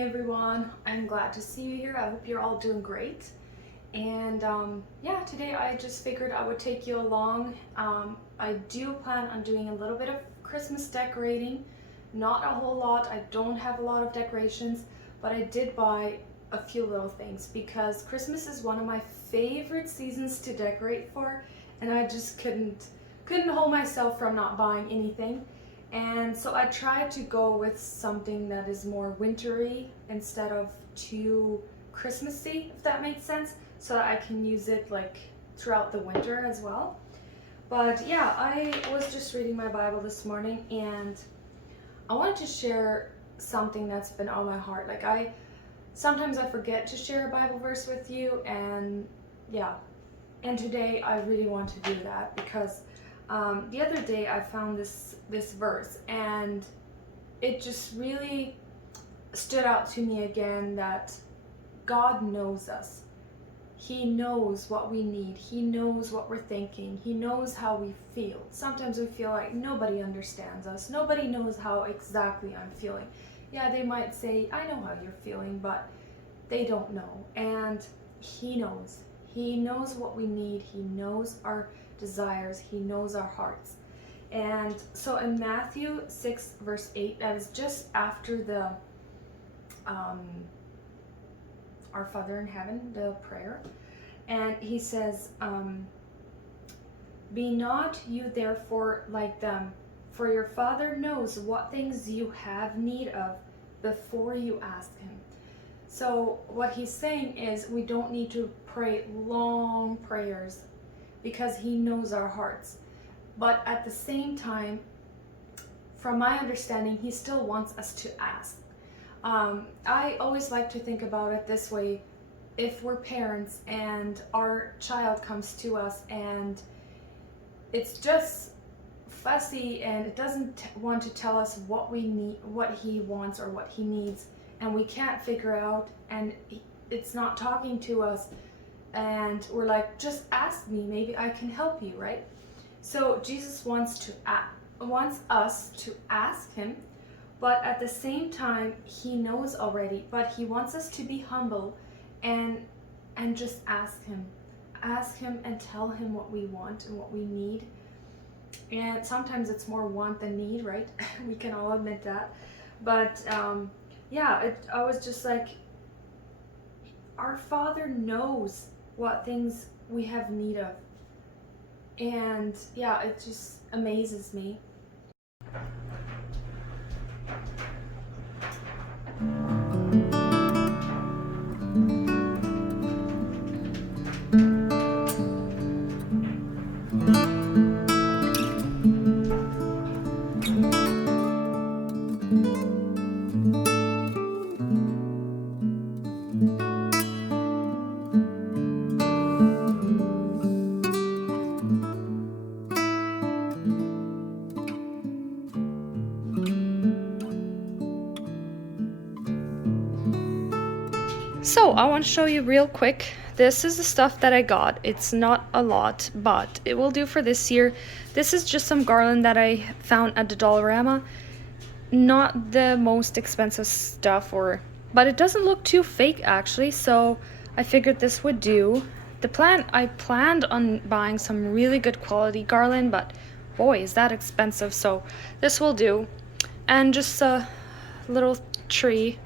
Everyone, I'm glad to see you here. I hope you're all doing great. And yeah, today I just figured I would take you along. I do plan on doing a little bit of Christmas decorating, not a whole lot. I don't have a lot of decorations, but I did buy a few little things because Christmas is one of my favorite seasons to decorate for, and I just couldn't hold myself from not buying anything. And so I tried to go with something that is more wintry instead of too Christmassy, if that makes sense, so that I can use it like throughout the winter as well. But yeah, I was just reading my Bible this morning and I wanted to share something that's been on my heart. Like sometimes I forget to share a Bible verse with you, and yeah, and today I really want to do that because the other day I found this verse and it just really stood out to me again that God knows us. He knows what we need. He knows what we're thinking. He knows how we feel. Sometimes we feel like nobody understands us. Nobody knows how exactly I'm feeling. Yeah, they might say, I know how you're feeling, but they don't know. And He knows. He knows what we need. He knows our desires. He knows our hearts. And so in Matthew 6 verse 8, that is just after the Our Father in Heaven, the prayer, and he says, be not you therefore like them, for your Father knows what things you have need of before you ask him. So what he's saying is we don't need to pray long prayers because he knows our hearts. But at the same time, from my understanding, he still wants us to ask. I always like to think about it this way. If we're parents and our child comes to us and it's just fussy and it doesn't want to tell us what we need, what he wants or what he needs, and we can't figure out, and it's not talking to us, and we're like, just ask me, maybe I can help you, right? So Jesus wants us to ask him, but at the same time he knows already, but he wants us to be humble and just ask him and tell him what we want and what we need. And sometimes it's more want than need, right? We can all admit that. But yeah, I was just like, our Father knows what things we have need of. And yeah, it just amazes me. So I want to show you real quick. This is the stuff that I got. It's not a lot, but it will do for this year. This is just some garland that I found at the Dollarama. Not the most expensive stuff, but it doesn't look too fake actually, so I figured this would do. I planned on buying some really good quality garland, but boy, is that expensive, so this will do. And just a little tree.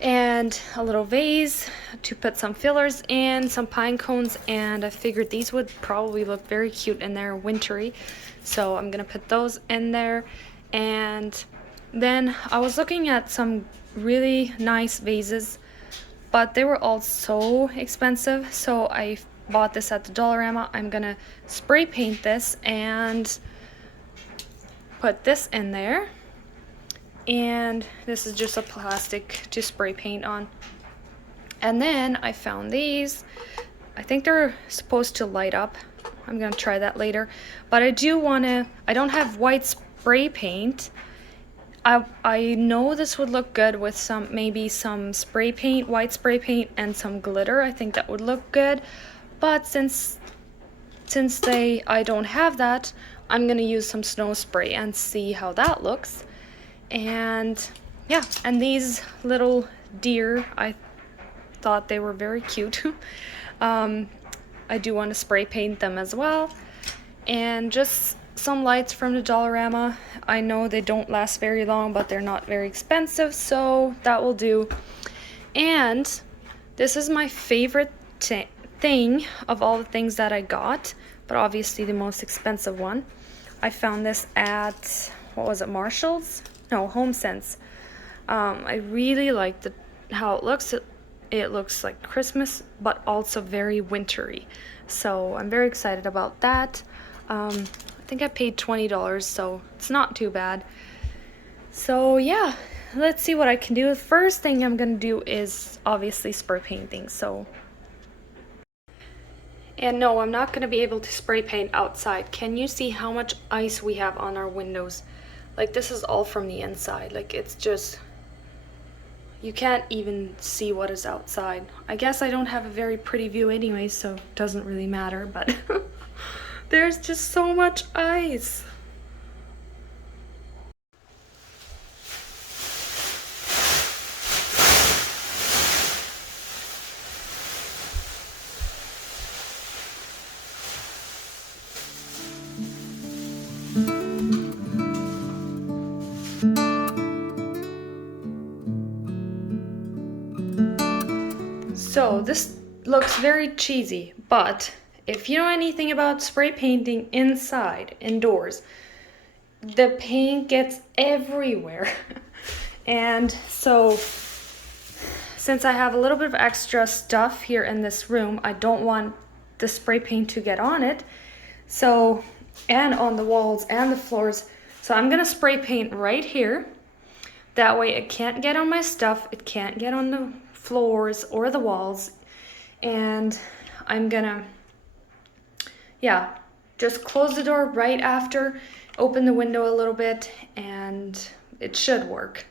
and a little vase to put some fillers in, some pine cones, and I figured these would probably look very cute in there, wintry. So I'm gonna put those in there. And then I was looking at some really nice vases, but they were all so expensive, so I bought this at the Dollarama. I'm gonna spray paint this and put this in there. And this is just a plastic to spray paint on. And then I found these. I think they're supposed to light up. I'm gonna try that later. But I don't have white spray paint. I know this would look good with maybe some spray paint, white spray paint, and some glitter. I think that would look good. But since I don't have that, I'm gonna use some snow spray and see how that looks. And yeah, and these little deer, I thought they were very cute. I do want to spray paint them as well. And just some lights from the Dollarama. I know they don't last very long, but they're not very expensive, so that will do. And this is my favorite thing of all the things that I got, but obviously the most expensive one. I found this at, what was it, Marshall's? No, HomeSense. I really like how it looks. It looks like Christmas, but also very wintry. So I'm very excited about that. I think I paid $20, so it's not too bad. So yeah, let's see what I can do. The first thing I'm gonna do is obviously spray paint things. And no, I'm not gonna be able to spray paint outside. Can you see how much ice we have on our windows? Like, this is all from the inside. Like, it's just, you can't even see what is outside. I guess I don't have a very pretty view anyway, so it doesn't really matter, but there's just so much ice. So this looks very cheesy, but if you know anything about spray painting inside, indoors, the paint gets everywhere. And so since I have a little bit of extra stuff here in this room, I don't want the spray paint to get on it. So, and on the walls and the floors. So I'm gonna spray paint right here. That way it can't get on my stuff, it can't get on the floors or the walls. And I'm gonna, yeah, just close the door right after, open the window a little bit, and it should work.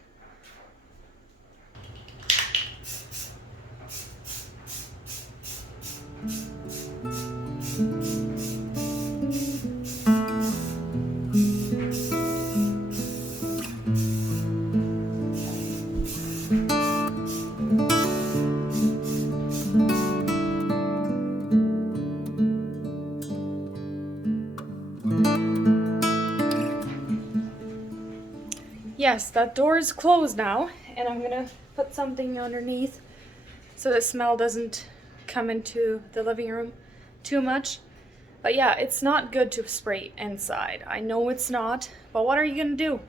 Yes, that door is closed now, and I'm gonna put something underneath so the smell doesn't come into the living room too much. But yeah, it's not good to spray inside. I know it's not, but what are you gonna do?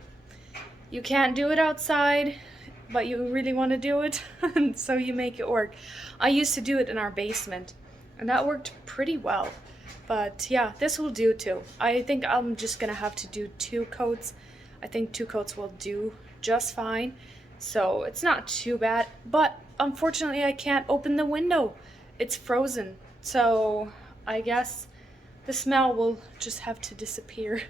You can't do it outside, but you really want to do it, and so you make it work. I used to do it in our basement, and that worked pretty well. But yeah, this will do too. I think I'm just gonna have to do 2 coats. I think 2 coats will do just fine. So it's not too bad, but unfortunately I can't open the window. It's frozen. So I guess the smell will just have to disappear.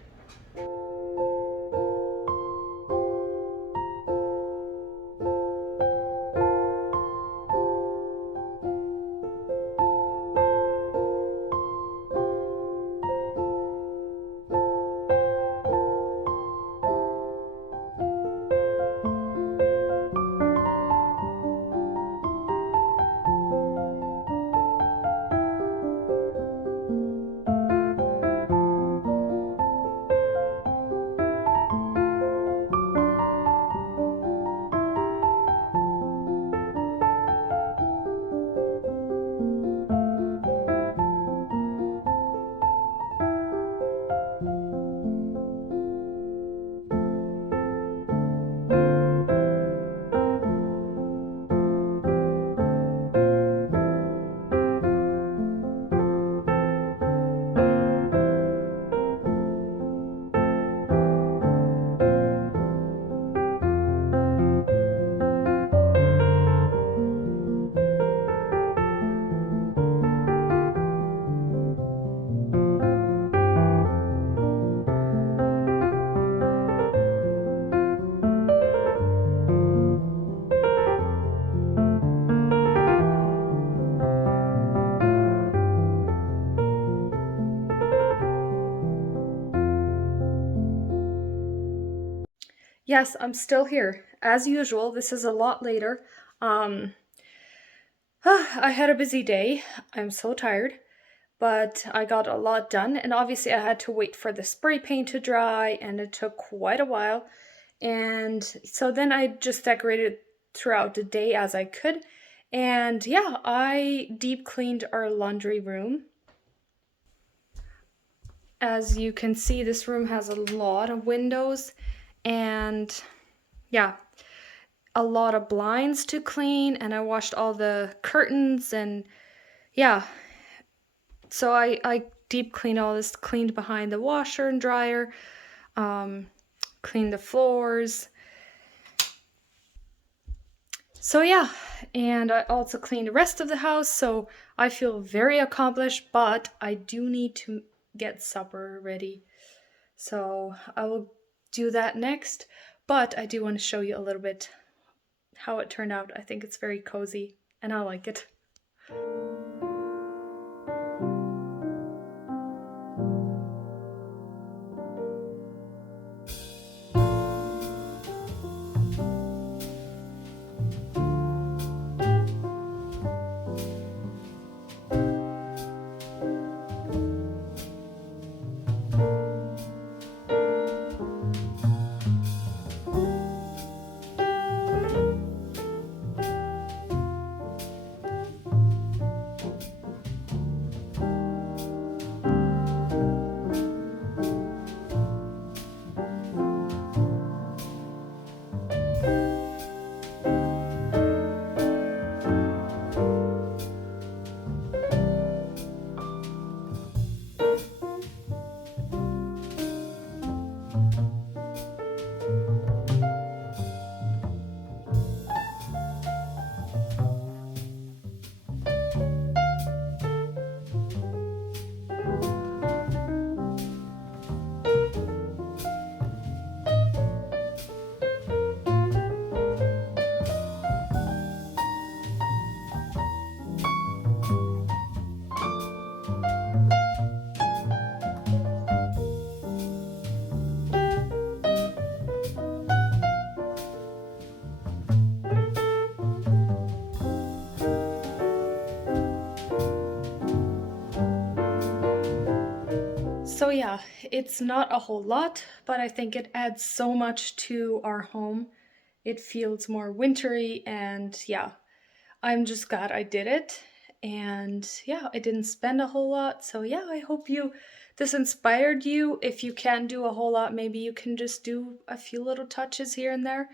Yes, I'm still here. As usual, this is a lot later. Um, I had a busy day. I'm so tired, but I got a lot done, and obviously, I had to wait for the spray paint to dry, and it took quite a while. And so then I just decorated throughout the day as I could. And yeah, I deep cleaned our laundry room. As you can see, this room has a lot of windows and yeah, a lot of blinds to clean, and I washed all the curtains and yeah. So I deep cleaned all this, cleaned behind the washer and dryer, um, cleaned the floors. So yeah, and I also cleaned the rest of the house, so I feel very accomplished, but I do need to get supper ready. So I will do that next, but I do want to show you a little bit how it turned out. I think it's very cozy and I like it. So yeah, it's not a whole lot, but I think it adds so much to our home. It feels more wintry and yeah, I'm just glad I did it. And yeah, I didn't spend a whole lot. So yeah, I hope you this inspired you. If you can't do a whole lot, maybe you can just do a few little touches here and there.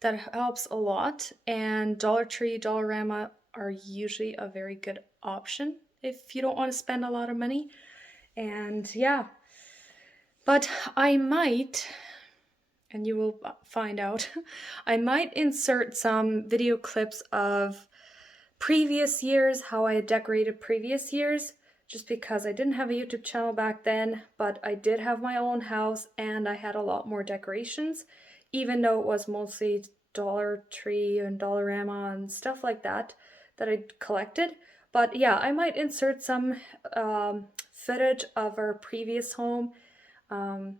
That helps a lot. And Dollar Tree, Dollarama are usually a very good option if you don't want to spend a lot of money. And yeah, but I might, and you will find out, I might insert some video clips of previous years, how I decorated previous years, just because I didn't have a YouTube channel back then, but I did have my own house and I had a lot more decorations, even though it was mostly Dollar Tree and Dollarama and stuff like that that I collected. But yeah, I might insert some footage of our previous home, um,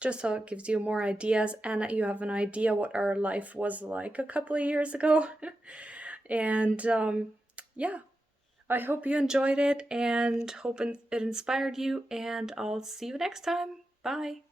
just so it gives you more ideas and that you have an idea what our life was like a couple of years ago. And yeah, I hope you enjoyed it and hope it inspired you, and I'll see you next time. Bye.